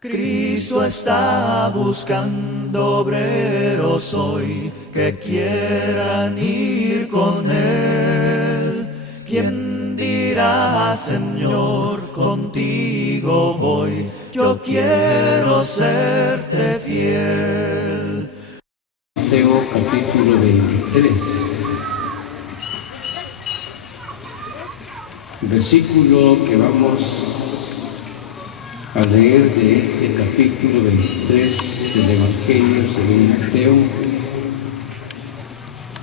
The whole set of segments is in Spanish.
Cristo está buscando obreros hoy que quieran ir con Él. ¿Quién dirá, Señor, contigo voy? Yo quiero serte fiel. Mateo capítulo 23. Versículo que vamos a leer de este capítulo 23 del Evangelio según Mateo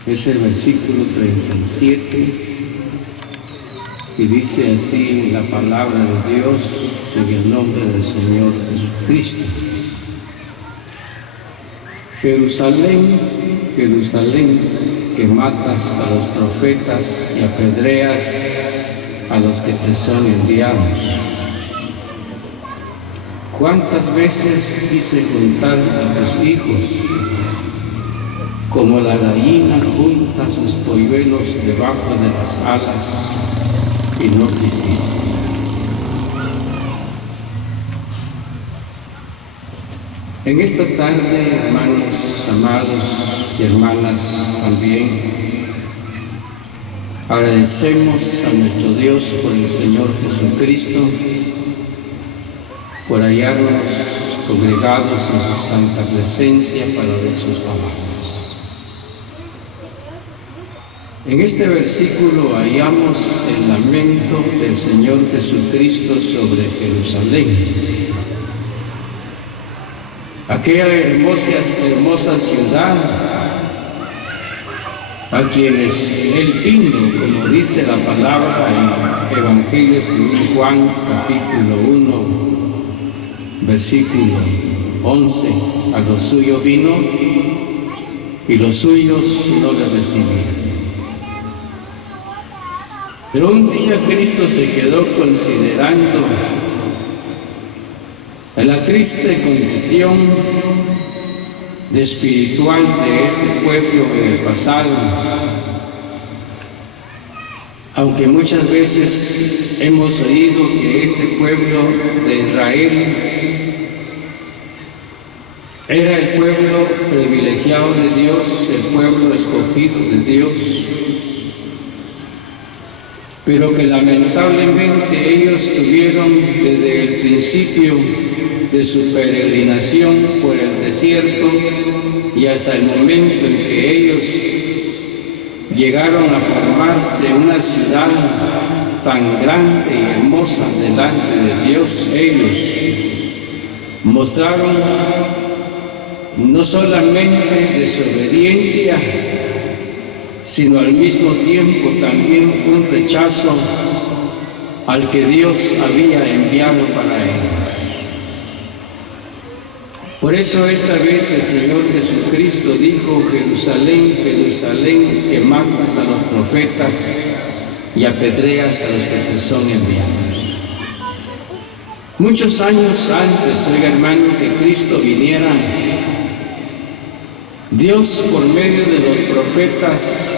es el versículo 37 y dice así la palabra de Dios en el nombre del Señor Jesucristo. Jerusalén, Jerusalén, que matas a los profetas y apedreas a los que te son enviados. ¿Cuántas veces quise juntar a tus hijos, como la gallina junta sus polluelos debajo de las alas, y no quisiste? En esta tarde, hermanos, amados y hermanas también, agradecemos a nuestro Dios por el Señor Jesucristo, por hallarnos congregados en su santa presencia para ver sus palabras. En este versículo hallamos el lamento del Señor Jesucristo sobre Jerusalén, aquella hermosa ciudad a quienes Él vino, como dice la palabra en Evangelio según Juan capítulo 1, versículo 11, a los suyos vino y los suyos no le recibieron. Pero un día Cristo se quedó considerando la triste condición espiritual de este pueblo en el pasado, aunque muchas veces hemos oído que este pueblo de Israel era el pueblo privilegiado de Dios, el pueblo escogido de Dios, pero que lamentablemente ellos tuvieron desde el principio de su peregrinación por el desierto y hasta el momento en que ellos llegaron a formarse una ciudad tan grande y hermosa delante de Dios, ellos mostraron no solamente desobediencia, sino al mismo tiempo también un rechazo al que Dios había enviado para ellos. Por eso esta vez el Señor Jesucristo dijo: Jerusalén, Jerusalén, que matas a los profetas y apedreas a los que te son enviados. Muchos años antes, oiga hermano, que Cristo viniera, Dios por medio de los profetas,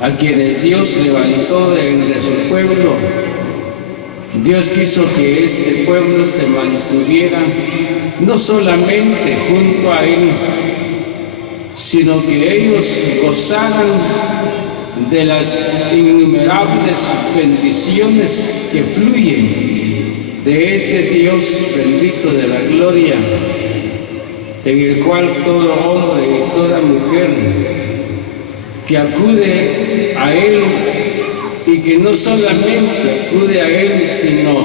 a quienes Dios levantó de entre su pueblo, Dios quiso que este pueblo se mantuviera no solamente junto a Él, sino que ellos gozaran de las innumerables bendiciones que fluyen de este Dios bendito de la gloria, en el cual todo hombre y toda mujer que acude a Él, y que no solamente acude a Él, sino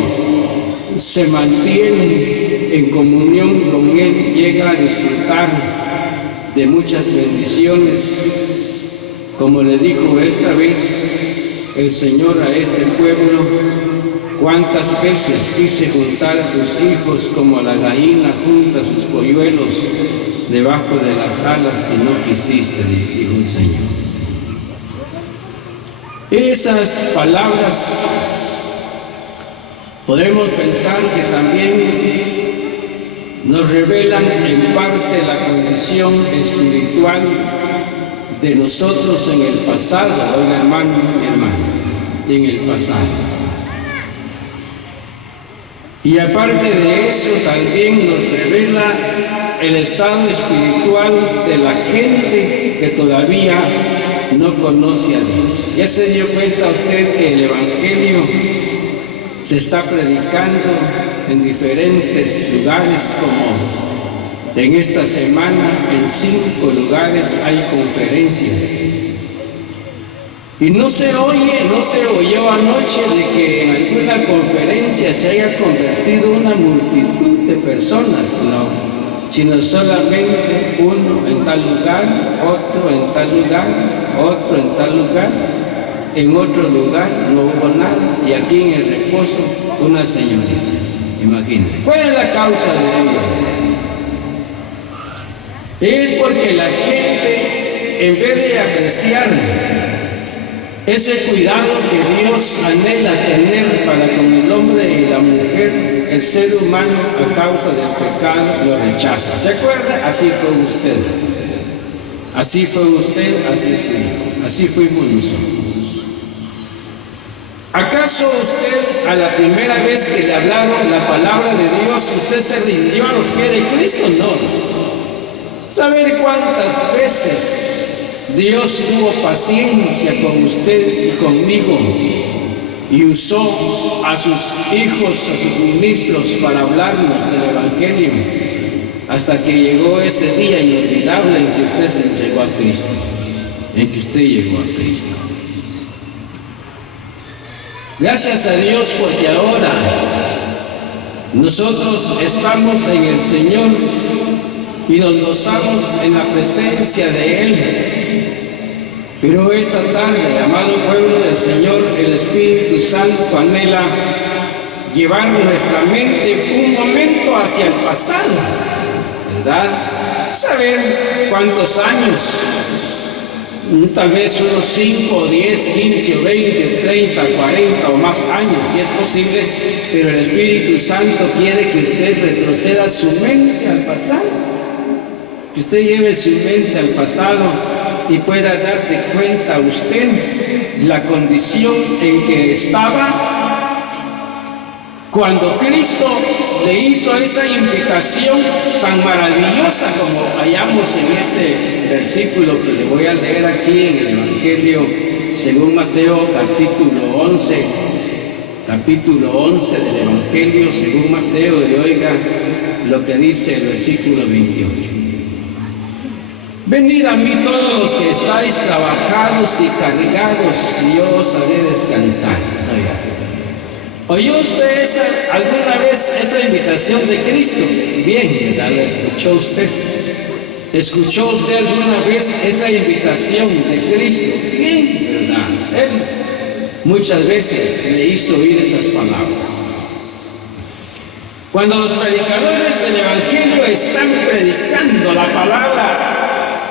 se mantiene en comunión con Él, llega a disfrutar de muchas bendiciones, como le dijo esta vez el Señor a este pueblo: ¿cuántas veces quise juntar a tus hijos como la gallina junta sus polluelos debajo de las alas y no quisiste? Dijo el Señor. Esas palabras podemos pensar que también nos revelan en parte la condición espiritual de nosotros en el pasado, oiga hermano y hermana, en el pasado. Y aparte de eso, también nos revela el estado espiritual de la gente que todavía no conoce a Dios. Ya se dio cuenta usted que el Evangelio se está predicando en diferentes lugares, como en esta semana en 5 lugares hay conferencias. Y no se oyó anoche de que en alguna conferencia se haya convertido una multitud de personas, no, sino solamente uno en tal lugar, otro en tal lugar, otro en tal lugar, en otro lugar no hubo nada, y aquí en el reposo una señorita, imagínense. ¿Cuál es la causa de ello? Es porque la gente, en vez de apreciar ese cuidado que Dios anhela tener para con el hombre y la mujer, el ser humano a causa del pecado lo rechaza. ¿Se acuerda? Así fue usted. Así fue usted, así fuimos nosotros. ¿Acaso usted, a la primera vez que le hablaron la palabra de Dios, usted se rindió a los pies de Cristo? No. ¿Saber cuántas veces Dios tuvo paciencia con usted y conmigo y usó a sus hijos, a sus ministros para hablarnos del Evangelio, hasta que llegó ese día inolvidable en que usted se entregó a Cristo, en que usted llegó a Cristo? Gracias a Dios, porque ahora nosotros estamos en el Señor y nos gozamos en la presencia de Él. Pero esta tarde, amado pueblo del Señor, el Espíritu Santo anhela llevar nuestra mente un momento hacia el pasado, ¿verdad? Saber cuántos años, tal vez unos 5, 10, 15, 20, 30, 40 o más años, si es posible, pero el Espíritu Santo quiere que usted retroceda su mente al pasado, que usted lleve su mente al pasado y pueda darse cuenta usted la condición en que estaba cuando Cristo le hizo esa invitación tan maravillosa como hallamos en este versículo que le voy a leer aquí en el Evangelio según Mateo, capítulo 11 del Evangelio según Mateo, y oiga lo que dice el versículo 28. Venid a mí todos los que estáis trabajados y cargados, y yo os haré descansar. ¿Oyó usted alguna vez esa invitación de Cristo? Bien, ¿verdad? ¿La escuchó usted? ¿Escuchó usted alguna vez esa invitación de Cristo? Bien, ¿verdad? Él muchas veces le hizo oír esas palabras. Cuando los predicadores del Evangelio están predicando la palabra,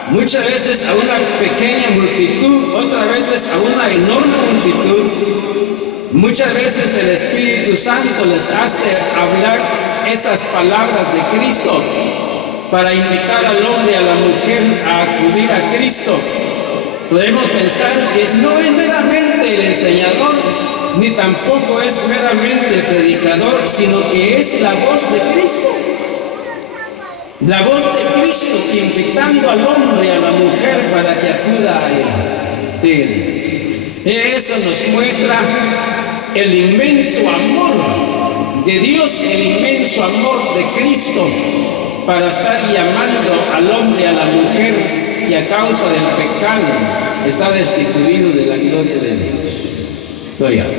muchas veces a una pequeña multitud, otras veces a una enorme multitud, muchas veces el Espíritu Santo les hace hablar esas palabras de Cristo para invitar al hombre y a la mujer a acudir a Cristo. Podemos pensar que no es meramente el enseñador, ni tampoco es meramente el predicador, sino que es la voz de Cristo. La voz de Cristo invitando al hombre y a la mujer para que acuda a Él. Eso nos muestra el inmenso amor de Dios, el inmenso amor de Cristo para estar llamando al hombre y a la mujer que a causa del pecado está destituido de la gloria de Dios. Oigamos.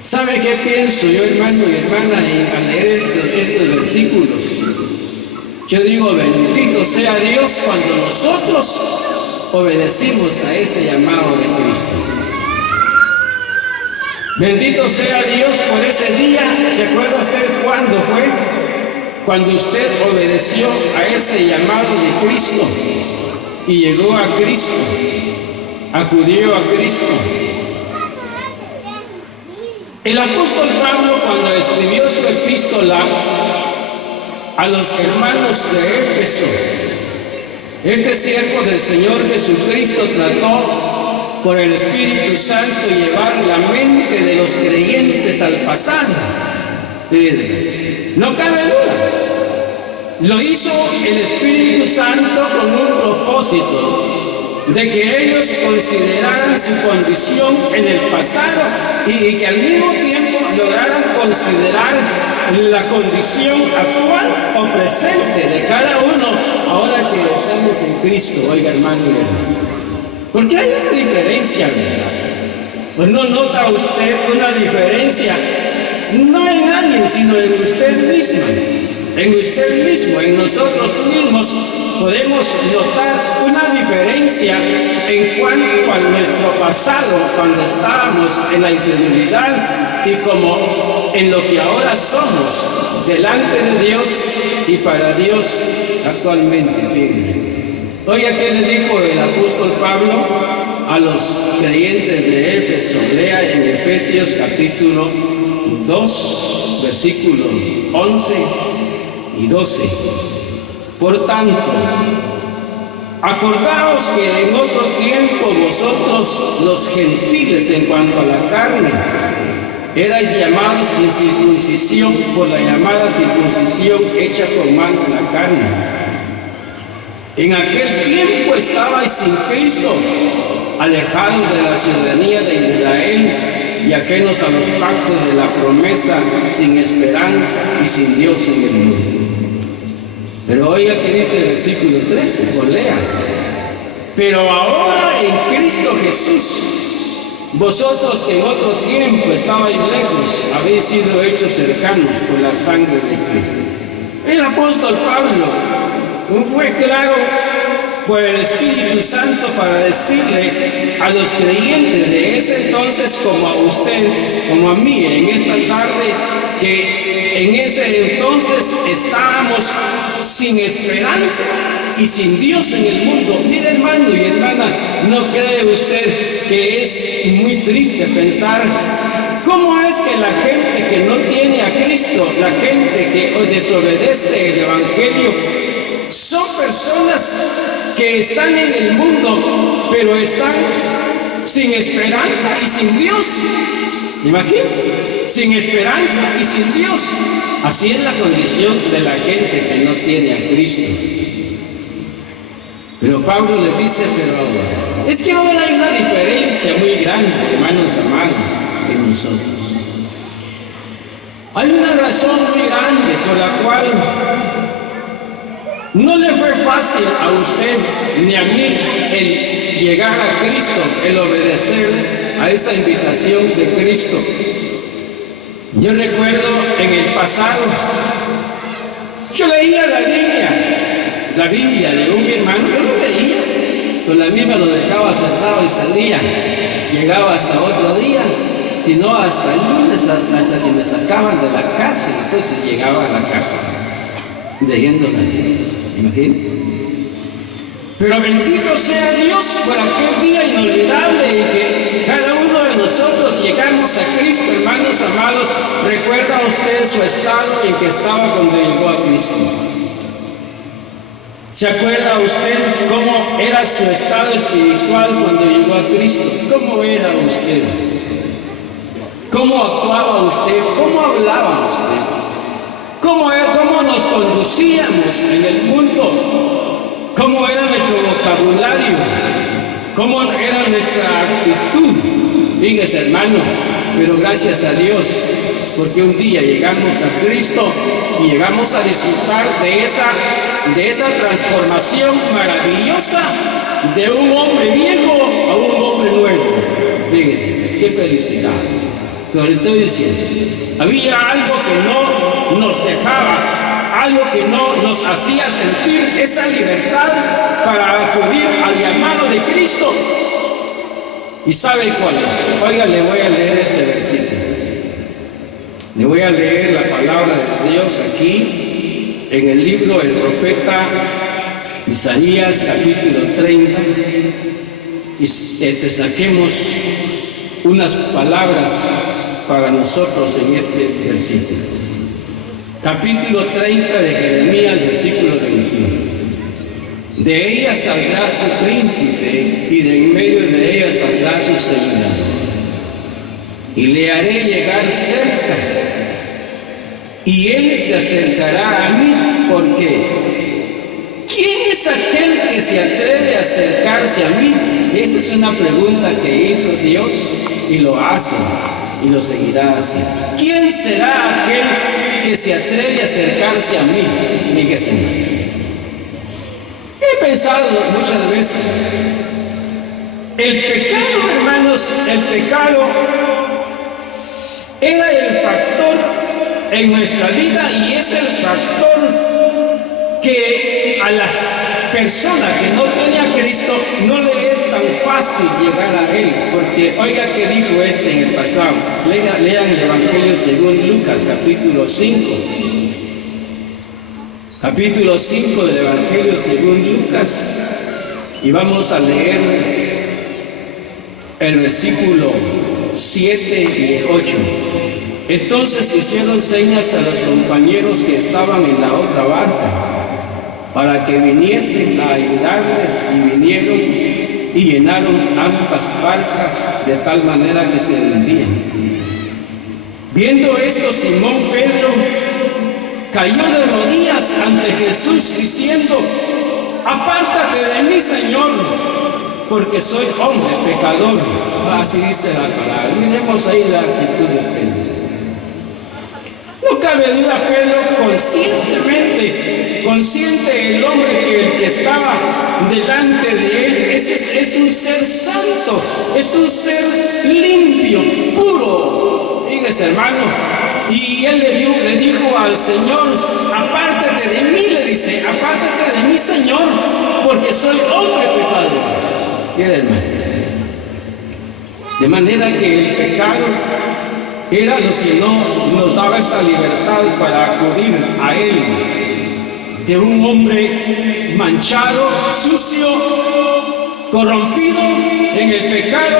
¿Sabe qué pienso yo, hermano y hermana, al leer estos versículos? Yo digo, bendito sea Dios cuando nosotros obedecimos a ese llamado de Cristo. Bendito sea Dios por ese día. ¿Se acuerda usted cuándo fue? Cuando usted obedeció a ese llamado de Cristo y llegó a Cristo, acudió a Cristo. El apóstol Pablo, cuando escribió su epístola a los hermanos de Éfeso, este siervo del Señor Jesucristo trató por el Espíritu Santo llevar la mente de los creyentes al pasado. No cabe duda. Lo hizo el Espíritu Santo con un propósito de que ellos consideraran su condición en el pasado y que al mismo tiempo lograran considerar la condición actual o presente de cada uno ahora que estamos en Cristo. Oiga, hermano, porque hay una diferencia, ¿verdad? Pues no nota usted una diferencia, no en alguien, sino en usted mismo. En usted mismo, en nosotros mismos, podemos notar una diferencia en cuanto a nuestro pasado, cuando estábamos en la incredulidad, y como en lo que ahora somos delante de Dios y para Dios actualmente. Oiga, ¿qué le dijo el apóstol Pablo a los creyentes de Éfeso? Lea en Efesios capítulo 2, versículos 11 y 12. Por tanto, acordaos que en otro tiempo vosotros, los gentiles, en cuanto a la carne, erais llamados sin circuncisión por la llamada circuncisión hecha con mano en la carne. En aquel tiempo estabais sin Cristo, alejados de la ciudadanía de Israel y ajenos a los pactos de la promesa, sin esperanza y sin Dios en el mundo. Pero oiga que dice el versículo 13, pues lea. Pero ahora en Cristo Jesús, vosotros que en otro tiempo estabais lejos, habéis sido hechos cercanos por la sangre de Cristo. El apóstol Pablo fue claro por el Espíritu Santo para decirle a los creyentes de ese entonces, como a usted, como a mí en esta tarde, que en ese entonces estábamos sin esperanza y sin Dios en el mundo. Mire, hermano y hermana, ¿no cree usted que es muy triste pensar cómo es que la gente que no tiene a Cristo, la gente que desobedece el Evangelio, son personas que están en el mundo, pero están sin esperanza y sin Dios? Imagínate, sin esperanza y sin Dios. Así es la condición de la gente que no tiene a Cristo. Pero Pablo le dice, pero es que ahora hay una diferencia muy grande, hermanos amados, en nosotros. Hay una razón muy grande por la cual no le fue fácil a usted ni a mí el llegar a Cristo, el obedecer a esa invitación de Cristo. Yo recuerdo en el pasado, yo leía la Biblia de un hermano, yo lo leía, pero la misma lo dejaba cerrado y salía, llegaba hasta otro día, sino hasta el lunes, hasta que me sacaban de la cárcel, entonces llegaba a la casa leyendo la Biblia. Imagínate. Pero bendito sea Dios por aquel día inolvidable en que cada uno de nosotros llegamos a Cristo. Hermanos amados, ¿recuerda usted su estado en que estaba cuando llegó a Cristo? ¿Se acuerda usted cómo era su estado espiritual cuando llegó a Cristo? ¿Cómo era usted? ¿Cómo actuaba usted? ¿Cómo hablaba usted? ¿Cómo nos conducíamos en el mundo? ¿Cómo era nuestro vocabulario? ¿Cómo era nuestra actitud? Fíjese, hermano, pero gracias a Dios, porque un día llegamos a Cristo y llegamos a disfrutar de esa transformación maravillosa de un hombre viejo a un hombre nuevo. Fíjese, es que felicidad. Pero le estoy diciendo, había algo que no nos dejaba, algo que no nos hacía sentir esa libertad para acudir al llamado de Cristo. ¿Y sabe cuál es? Oiga, le voy a leer este versículo. Le voy a leer la palabra de Dios aquí en el libro del profeta Isaías, capítulo 30, y saquemos unas palabras para nosotros en este versículo. Capítulo 30 de Jeremías, versículo 21. De ella saldrá su príncipe y de en medio de ella saldrá su señor. Y le haré llegar cerca y Él se acercará a mí, porque ¿quién es aquel que se atreve a acercarse a mí? Esa es una pregunta que hizo Dios y lo hace y lo seguirá haciendo. ¿Quién será aquel que se atreve a acercarse a mí? Fíjese. He pensado muchas veces, el pecado, hermanos, el pecado era el factor en nuestra vida y es el factor que a la persona que no tiene a Cristo no le es tan fácil llegar a Él, porque oiga que dijo en el pasado. Lean el Evangelio según Lucas, capítulo 5. Capítulo 5 del Evangelio según Lucas, y vamos a leer el versículo 7 y el 8. Entonces hicieron señas a los compañeros que estaban en la otra barca para que viniesen a ayudarles, y vinieron y llenaron ambas barcas de tal manera que se hundían. Viendo esto, Simón Pedro cayó de rodillas ante Jesús diciendo: apártate de mí, Señor, porque soy hombre pecador. Así dice la palabra. Miremos ahí la actitud de Pedro. No cabe duda, Pedro consciente el hombre que estaba delante de él es un ser santo, es un ser limpio, puro. Fíjese, hermano, y él le dijo al Señor: apártate de mí, le dice, apártate de mí, Señor, porque soy hombre pecador. Mira, hermano, de manera que el pecado era los que no nos daba esa libertad para acudir a Él, de un hombre manchado, sucio, corrompido en el pecado,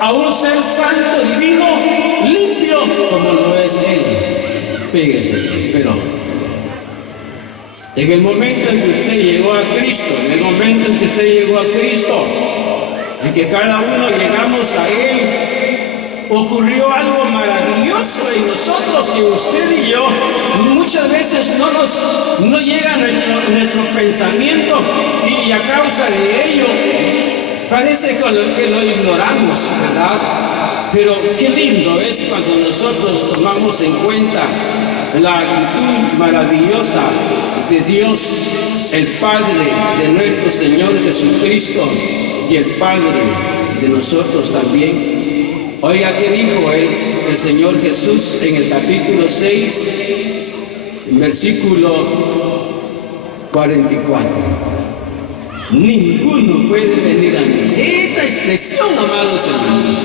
a un ser santo, divino, limpio, como lo es Él. Fíjese, pero en el momento en que usted llegó a Cristo, en el momento en que usted llegó a Cristo, en que cada uno llegamos a Él, ocurrió algo maravilloso en nosotros que usted y yo muchas veces no llega a nuestro pensamiento, y a causa de ello parece que lo ignoramos, ¿verdad? Pero qué lindo es cuando nosotros tomamos en cuenta la actitud maravillosa de Dios, el Padre de nuestro Señor Jesucristo y el Padre de nosotros también. Oiga, ¿qué dijo el Señor Jesús en el capítulo 6, versículo 44? Ninguno puede venir a mí. Esa expresión, amados hermanos,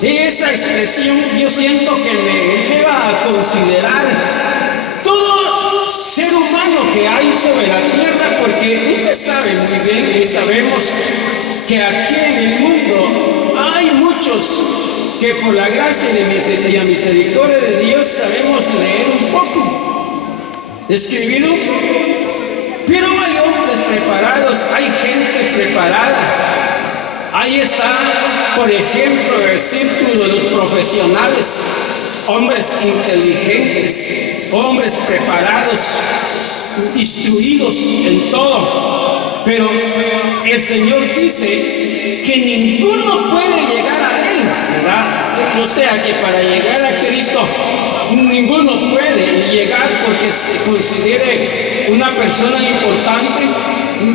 esa expresión yo siento que me lleva a considerar todo ser humano que hay sobre la tierra, porque usted sabe muy bien y sabemos que aquí en el mundo hay muchos que por la gracia y la misericordia de Dios sabemos leer un poco, escribir un poco, pero hay hombres preparados, hay gente preparada. Ahí está, por ejemplo, el círculo de los profesionales, hombres inteligentes, hombres preparados, instruidos en todo, pero el Señor dice que ninguno puede llegar a Él, ¿verdad? O sea que para llegar a Cristo ninguno puede llegar porque se considere una persona importante,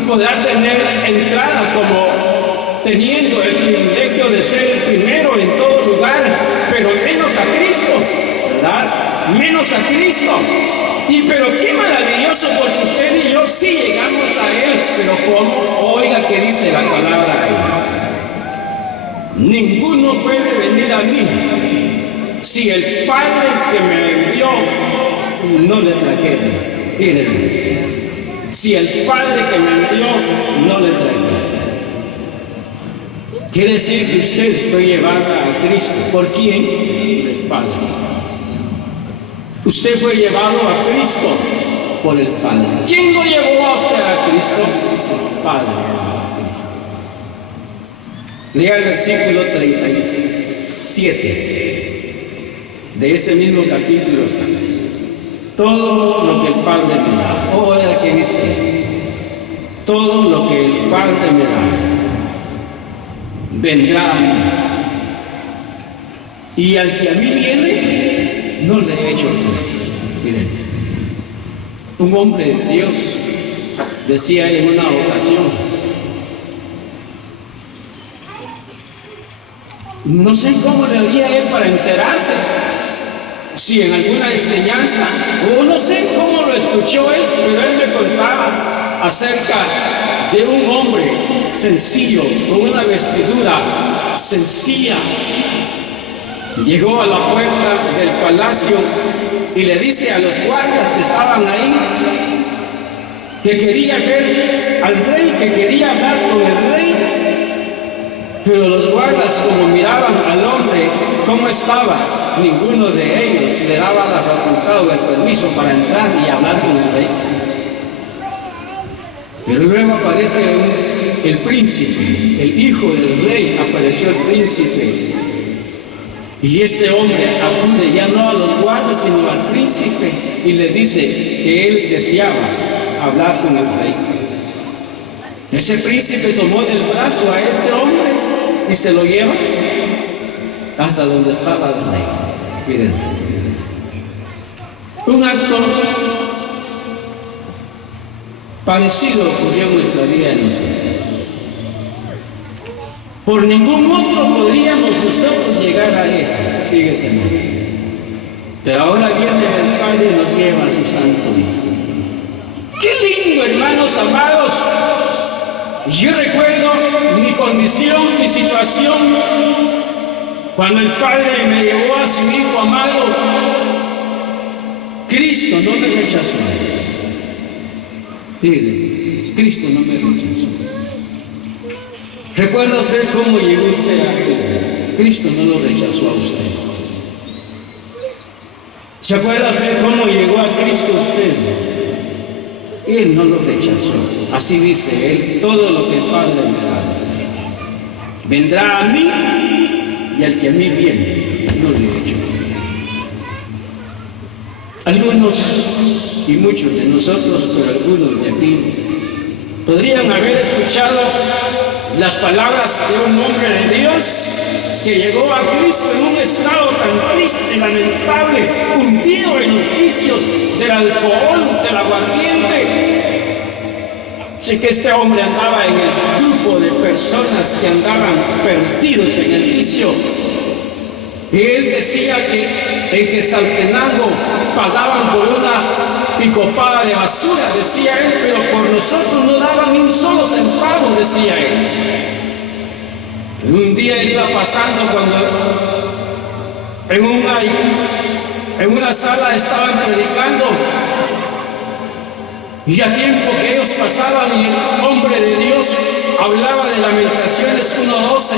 podrá tener entrada como teniendo el privilegio de ser el primero en todo lugar, pero menos a Cristo, ¿verdad? Menos a Cristo. Pero qué maravilloso, porque usted y yo sí llegamos a Él, pero ¿cómo? Oiga que dice la palabra ahí: ninguno puede venir a mí si el Padre que me envió no le trajera. Miren, si el Padre que me envió no le trajera. Quiere decir que usted fue llevada a Cristo. ¿Por quién? El Padre. Usted fue llevado a Cristo por el Padre. ¿Quién lo llevó a usted a Cristo? El Padre a Cristo. Lea el versículo 37 de este mismo capítulo 6. todo lo que el Padre me da. Oiga que dice, todo lo que el Padre me da vendrá a mí, y al que a mí viene no le he hecho fuera. Miren, un hombre de Dios decía en una ocasión, no sé cómo le haría él para enterarse, si en alguna enseñanza, o no sé cómo lo escuchó él, pero él me contaba acerca de un hombre sencillo, con una vestidura sencilla. Llegó a la puerta del palacio y le dice a los guardias que estaban ahí que quería ver al rey, que quería hablar con el rey. Pero los guardas, como miraban al hombre cómo estaba, ninguno de ellos le daba la facultad o el permiso para entrar y hablar con el rey. Pero luego aparece el príncipe, el hijo del rey, apareció el príncipe. Y este hombre acude ya no a los guardas, sino al príncipe, y le dice que él deseaba hablar con el rey. Ese príncipe tomó del brazo a este hombre y se lo lleva hasta donde estaba el rey. Miren, un acto parecido ocurrió en nuestra vida de nosotros. Por ningún otro podríamos nosotros llegar a él, fíjese. Pero ahora viene el Padre y nos lleva a su santo Hijo. ¡Qué lindo, hermanos amados! Yo recuerdo mi condición, mi situación, cuando el Padre me llevó a su Hijo amado. Cristo no me rechazó. Fíjese, Cristo no me rechazó. ¿Recuerda usted cómo llegó usted a Él? Cristo no lo rechazó a usted. ¿Se acuerda usted cómo llegó a Cristo usted? Él no lo rechazó. Así dice Él, todo lo que el Padre me da, vendrá a mí, y al que a mí viene, no le he hecho. Algunos, y muchos de nosotros, pero algunos de aquí, podrían haber escuchado las palabras de un hombre de Dios que llegó a Cristo en un estado tan triste y lamentable, hundido en los vicios del alcohol, del aguardiente. Sé que este hombre andaba en el grupo de personas que andaban perdidos en el vicio. Y él decía que en Quetzaltenango pagaban por una picopada de basura, decía él, pero por nosotros no daban ni un solo centavo, decía él. Un día él iba pasando cuando en una sala estaban predicando, y a tiempo que ellos pasaban y el hombre de Dios hablaba de Lamentaciones 1:12.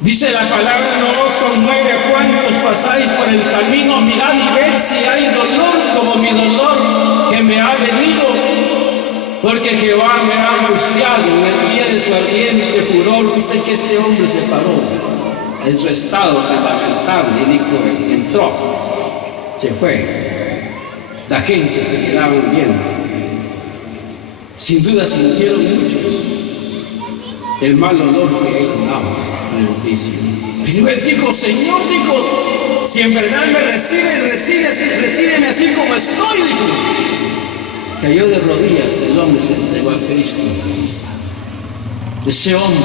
Dice la palabra: no os conmueve a cuantos pasáis por el camino, mirad y ved si hay dolor como mi dolor que me ha venido, porque Jehová me ha angustiado en el día de su ardiente furor. Dice que este hombre se paró en su estado tan lamentable y dijo, entró, se fue. La gente se quedaba viendo. Sin duda sintieron muchos el mal olor que él andaba en el vicio. Pero él dijo, Señor, dijo, si en verdad me recíbeme así como estoy, dijo. Cayó de rodillas, el hombre se entregó a Cristo. Ese hombre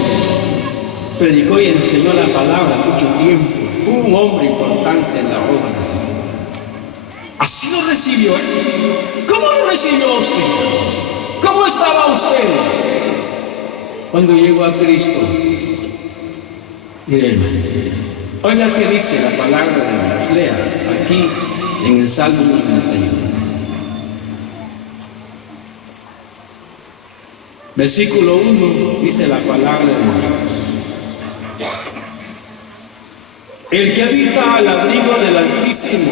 predicó y enseñó la palabra mucho tiempo. Fue un hombre importante en la obra. Así lo recibió él. ¿Cómo lo recibió usted? ¿Cómo estaba usted cuando llegó a Cristo? Mire, hermano, oiga qué dice la palabra de Dios. Lea aquí en el Salmo 91. Versículo 1 dice la palabra de Dios. El que habita al abrigo del Altísimo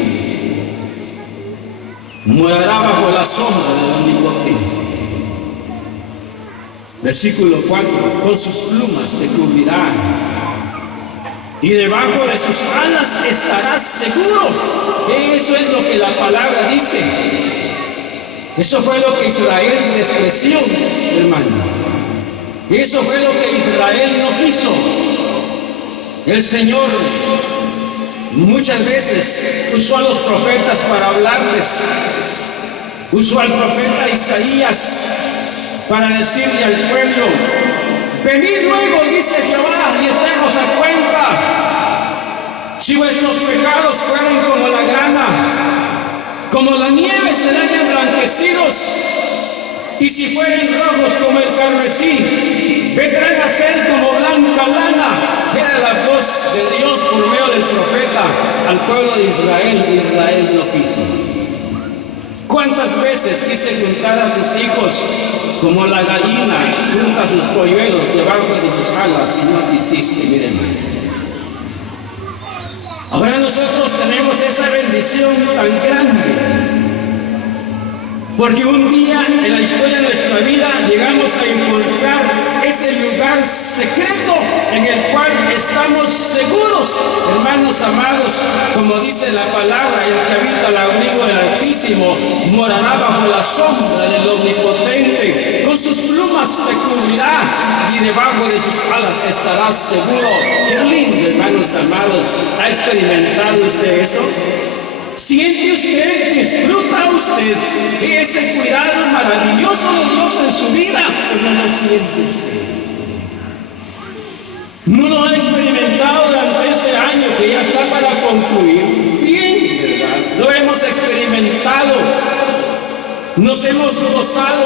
morará bajo la sombra del Omnipotente. Versículo 4, con sus plumas te cubrirá y debajo de sus alas estarás seguro. Eso es lo que la palabra dice. Eso fue lo que Israel despreció, hermano. Eso fue lo que Israel no quiso. El Señor muchas veces usó a los profetas para hablarles. Usó al profeta Isaías para decirle al pueblo: venid luego, dice Jehová, y estemos a cuenta. Si vuestros pecados fueren como la grana, como la nieve serán emblanquecidos, y si fueren rojos como el carmesí, vendrán a ser como blanca lana. Era la voz de Dios por medio del profeta al pueblo de Israel. Israel no quiso. ¿Cuántas veces quise juntar a tus hijos como la gallina junta sus polluelos debajo de sus alas y no quisiste? Miren, ahora nosotros tenemos esa bendición tan grande, porque un día en la historia de nuestra vida llegamos a encontrar ese lugar secreto en el cual estamos seguros, hermanos amados, como dice la palabra: el que habita al abrigo del Altísimo morará bajo la sombra del Omnipotente, con sus plumas te cubrirá y debajo de sus alas estarás seguro. Qué lindo, hermanos amados. ¿Ha experimentado usted eso? ¿Siente usted, disfruta usted ese cuidado maravilloso de Dios en su vida? ¿O no lo siente usted? ¿No lo ha experimentado durante este año que ya está para concluir? Bien, ¿verdad? Lo hemos experimentado. Nos hemos gozado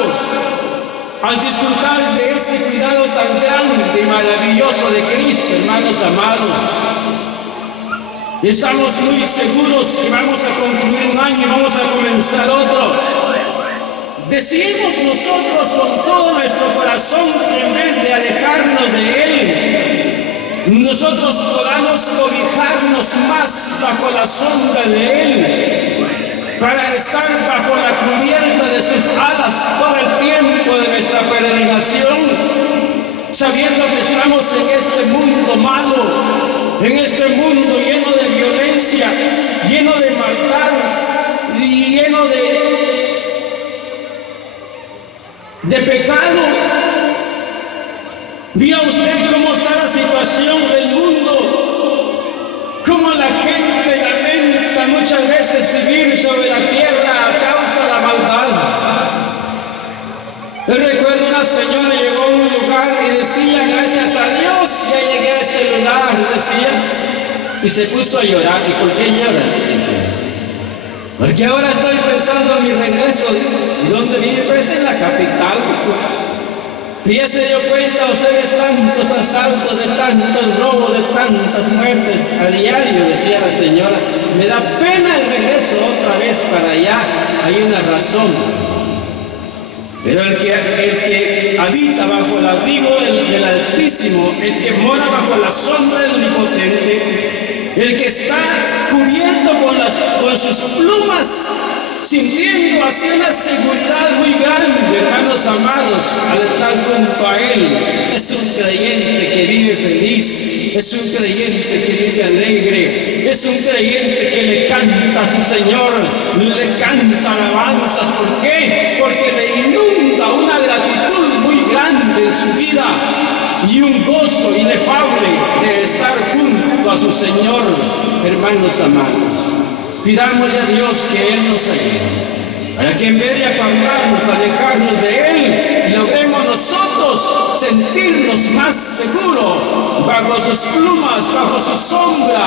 al disfrutar de ese cuidado tan grande y maravilloso de Cristo, hermanos amados. Estamos muy seguros que vamos a concluir un año y vamos a comenzar otro. Decimos nosotros con todo nuestro corazón que en vez de alejarnos de Él, nosotros podamos cobijarnos más bajo la sombra de Él, para estar bajo la cubierta de sus alas todo el tiempo de nuestra peregrinación, sabiendo que estamos en este mundo malo, en este mundo lleno de violencia, lleno de maldad y lleno de pecado. Vea usted cómo está la situación del mundo, cómo la gente lamenta muchas veces vivir sobre la tierra a causa de la maldad. Yo recuerdo una señora llegó a un lugar y decía: gracias a Dios ya llegué a este lugar, decía, y se puso a llorar. ¿Y por qué llora? Porque ahora estoy pensando en mi regreso. ¿Y dónde vive? Pues en la capital. Y ya se dio cuenta usted de tantos asaltos, de tantos robos, de tantas muertes a diario, decía la señora. Me da pena el regreso otra vez para allá. Hay una razón. Pero el que habita bajo el abrigo del Altísimo, el que mora bajo la sombra del Omnipotente, el que está cubierto con sus plumas, sintiendo así una seguridad muy grande, hermanos amados, al estar junto a Él, es un creyente que vive feliz, es un creyente que vive alegre, es un creyente que le canta a su Señor, le canta alabanzas. ¿Por qué? Porque le inunda una gratitud muy grande en su vida y un gozo inefable de estar junto a su Señor. Hermanos amados, pidámosle a Dios que Él nos ayude, para que en vez de apartarnos, alejarnos de Él, logremos nosotros sentirnos más seguros bajo sus plumas, bajo su sombra,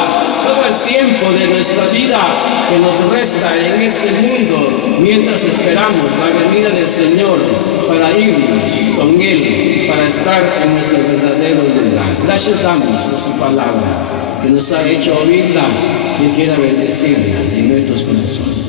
todo el tiempo de nuestra vida que nos resta en este mundo, mientras esperamos la venida del Señor para irnos con Él, para estar en nuestro verdadero lugar. Gracias damos por su palabra, que nos ha hecho oírla y quiera bendecirla en nuestros corazones.